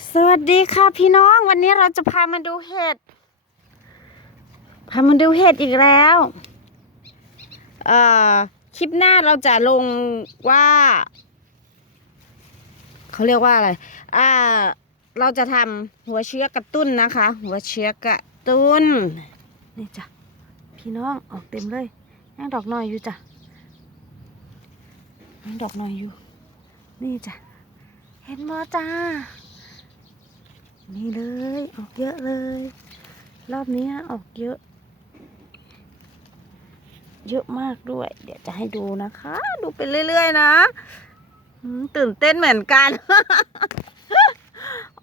สวัสดีค่ะพี่น้องวันนี้เราจะพามาดูเห็ด พามาดูเห็ดอีกแล้วเอ่อคลิปหน้าเราจะลงว่า เขาเรียกว่าอะไรอ่าเราจะทำหัวเชื้อกระตุ้นนะคะ หัวเชื้อกระตุ้นนี่จ้ะพี่น้องออกเต็มเลยยังดอกน้อยอยู่จ้ะยังดอกน้อยอยู่ นี่จ้ะเห็นมอจ้า นี่เลย ออกเยอะเลย รอบนี้ออกเยอะ เยอะมากด้วย เดี๋ยวจะให้ดูนะคะ ดูไปเรื่อย ๆ นะตื่นเต้นเหมือนกัน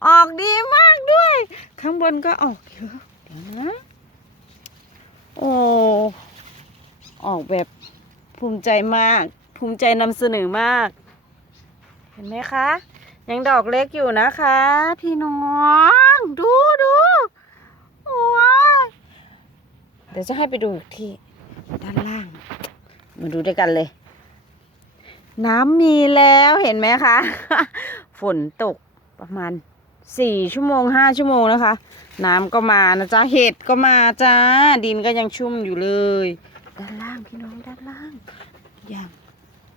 ออกดีมากด้วย ข้างบนก็ออกเยอะเดี๋ยวนะ โอ้ออกแบบภูมิใจมาก ภูมิใจนำเสนอมาก เห็นไหมคะ ยังดอกเล็กอยู่นะคะ พี่น้องดูดูว้าเดี๋ยวจะให้ไปดูที่ด้านล่าง มาดูด้วยกันเลย น้ำมีแล้วเห็นไหมคะ ฝนตกประมาณสี่ชั่วโมงห้าชั่วโมงนะคะ น้ำก็มานะจ๊ะเห็ดก็มาจ้าดินก็ยังชุ่มอยู่เลย ด้านล่างพี่น้องด้านล่างอย่าง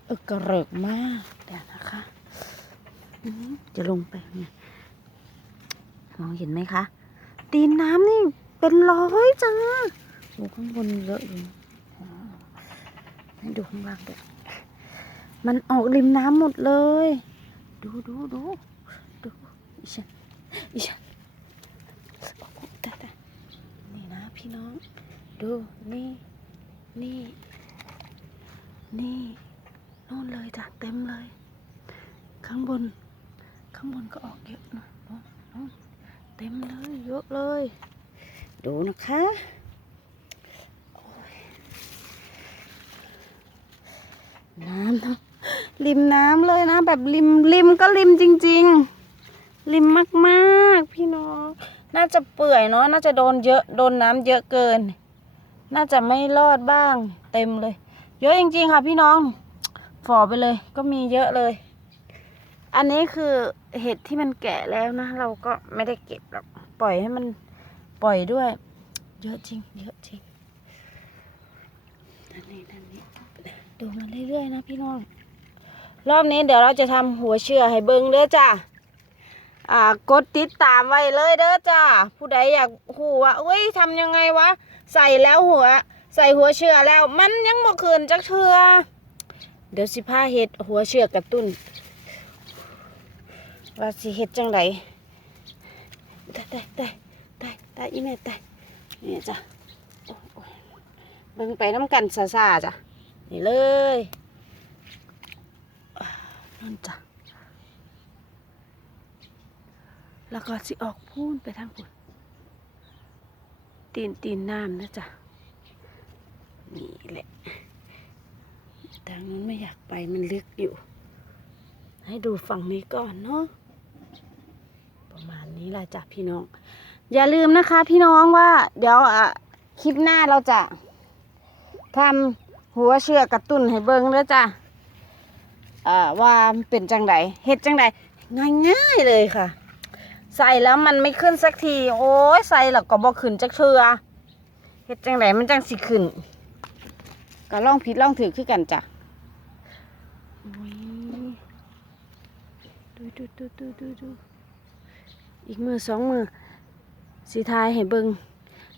เอกระเริกมากเดี๋ยวนะคะ จะลงไปเนี่ยมองเห็นไหมคะ ตีนน้ำนี่เป็นร้อยจ้าโอ้ข้างบนเยอะอยู่ให้ดูข้างล่างด้วยมันออกริมน้ำหมดเลย ดูดูดูดูอีฉันอีฉันตายตายนี่นะพี่น้อง ดูนี่นี่ นี่นู่นเลยจ้ะเต็มเลย ข้างบน ข้างบนก็ออกเยอะนะนู่นนู่นเต็มเลยเยอะเลย ดูนะคะน้ำนะริมน้ำเลยนะ แบบริมริมก็ริมจริง ๆ ริมมากๆ พี่น้อง น่าจะเปื่อยเนาะน่าจะโดนเยอะโดนน้ำเยอะเกิน น่าจะไม่รอดบ้าง เต็มเลย เยอะจริง ๆ ค่ะ พี่น้อง ฝ่อไปเลยก็มีเยอะเลย อันนี้คือเห็ดที่มันแก่แล้วนะ เราก็ไม่ได้เก็บหรอกปล่อยให้มันปล่อยด้วย เยอะจริง เยอะจริงนั่นนี่นั่นนี่ดูมาเรื่อยๆนะพี่น้อง รอบนี้เดี๋ยวเราจะทำหัวเชื่อให้เบิ้งเด้อจ้าอ่ากดติดตามไว้เลยเด้อจ้าผู้ใดอยากหูว่าอุ้ยทำยังไงวะ ใส่แล้วหัว ใส่หัวเชื่อแล้ว มันยังบ่คืนจักเชื่อเดี๋ยวสิพาเห็ดหัวเชื่อกระตุ้น ว่าสิเฮ็ดจังไดตายตายตายตายตายอีแม่ตายนี่จ้ะเบิ่งไปน้ำกันซาซาจ้ะนี่เลยนั่นจ้ะแล้วก็สิออกพูนไปทางปุ่นตีนตีนน้ำนะจ๊ะนี่แหละทางนู้นไม่อยากไปมันลึกอยู่ ให้ดูฝั่งนี้ก่อนเนาะ นี้แหละจ้ะพี่น้อง อย่าลืมนะคะ พี่น้องว่า เดี๋ยวอะคลิปหน้าเราจะทำหัวเชือกกระตุ้นให้เบิ้งแล้วจ้ะอ่าว่าเป็นจังไดเฮ็ดจังไดง่ายๆเลยค่ะ ใส่แล้วมันไม่ขึ้นสักที โอ้ยใส่แล้วก็บ่ขึ้นจักเชือเฮ็ดจังไดมันจังสิขึ้น ก็ลองผิดลองถือคือกันจ้ะโอ้ยดูดูดูดูดู อีกมือสองมือสีทายให้เบิง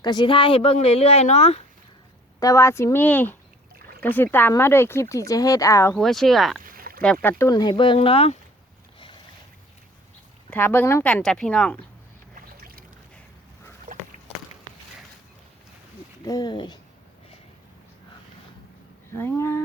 กสีทายให้เบิงเรื่อยๆเนาะแต่ว่าสิมีกสิตามมาโดวยคลิปที่จะเฮ็ดอ่าหัวเชื่อ แบบกระตุ้นให้เบิงเนาะถ้าเบิงน้ำกันจ้ะพี่น้องเลยสวยงาม